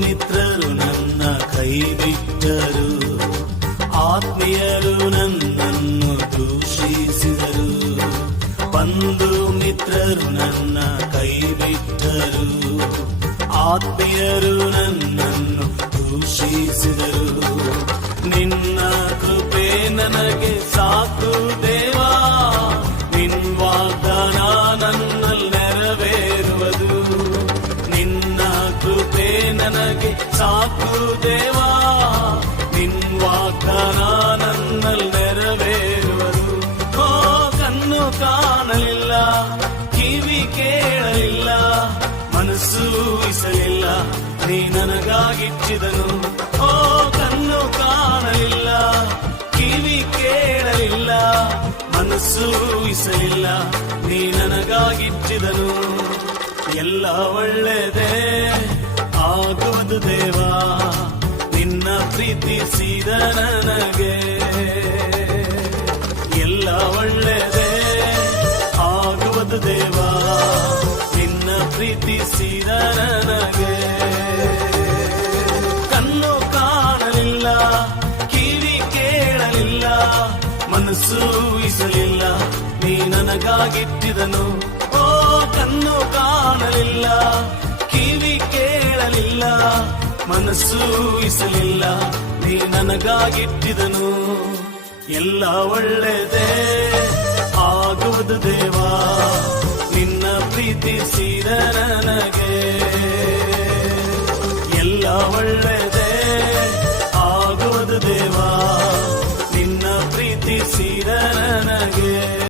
ಮಿತ್ರರು ನನ್ನ ಕೈ ಬಿಟ್ಟರು, ಆತ್ಮೀಯರು ನನ್ನನ್ನು ದೂಷಿಸಿದರು. ಬಂಧು ಮಿತ್ರರು ನನ್ನ ಕೈ ಬಿಟ್ಟರು, ಆತ್ಮೀಯರು ನನ್ನನ್ನು ದೂಷಿಸಿದರು. ನಿನ್ನ ಕೃಪೆ ನನಗೆ ಸಾಕು ದೇವಾ, ನಿನ್ನ ವಾಗ್ದಾನ ನನ್ನಲ್ಲಿ ನೆರವೇರುವುದು. ನಿನ್ನ ಕೃಪೆ ನನಗೆ ಸಾಕು ದೇವಾ, ನಿನ್ನ ವಾಗ್ದಾನ ನನ್ನಲ್ಲಿ ನೆರವೇರುವುದು. ಓ ಕಣ್ಣು ಕಾಣಲಿಲ್ಲ, ಕಿವಿ ಕೇಳಲಿಲ್ಲ, ಮನಸ್ಸು ಊಹಿಸಲಿಲ್ಲ, ನೀ ನನಗಾಗಿಚ್ಚಿದನು. ಓ ಕಣ್ಣು ಕಾಣಲಿಲ್ಲ, ಕಿವಿ ಕೇಳಲಿಲ್ಲ, ಮನಸ್ಸು ಊಹಿಸಲಿಲ್ಲ, ನೀ ನನಗಾಗಿಚ್ಚಿದನು. ಎಲ್ಲ ಒಳ್ಳೆಯದೇ ಆಗುವುದು ದೇವಾ, ನಿನ್ನ ಪ್ರೀತಿಸಿದ ನನಗೆ. ಎಲ್ಲ ಒಳ್ಳೆಯದೇ ಆಗುವುದು ದೇವಾ, ನಿನ್ನ ಪ್ರೀತಿಸಿದ ನನಗೆ. ಕಣ್ಣು ಕಾಣಲಿಲ್ಲ, ಕಿವಿ ಕೇಳಲಿಲ್ಲ, ಮನಸ್ಸು ಊಹಿಸಲಿಲ್ಲ, ನೀ ನನಗಾಗಿಟ್ಟಿದನು. ಓ ಕಣ್ಣು ಕಾಣಲಿಲ್ಲ, ಕಿವಿ ಕೇಳಲಿಲ್ಲ, ಮನಸ್ಸು ಊಹಿಸಲಿಲ್ಲ, ನೀ ನನಗಾಗಿಟ್ಟಿದನು. ಎಲ್ಲ ಒಳ್ಳೆಯದೇ ಆಗುವುದು ದೇವಾ, ನಿನ್ನ ಪ್ರೀತಿಸಿದ ನನಗೆ. ಎಲ್ಲ ಒಳ್ಳೆ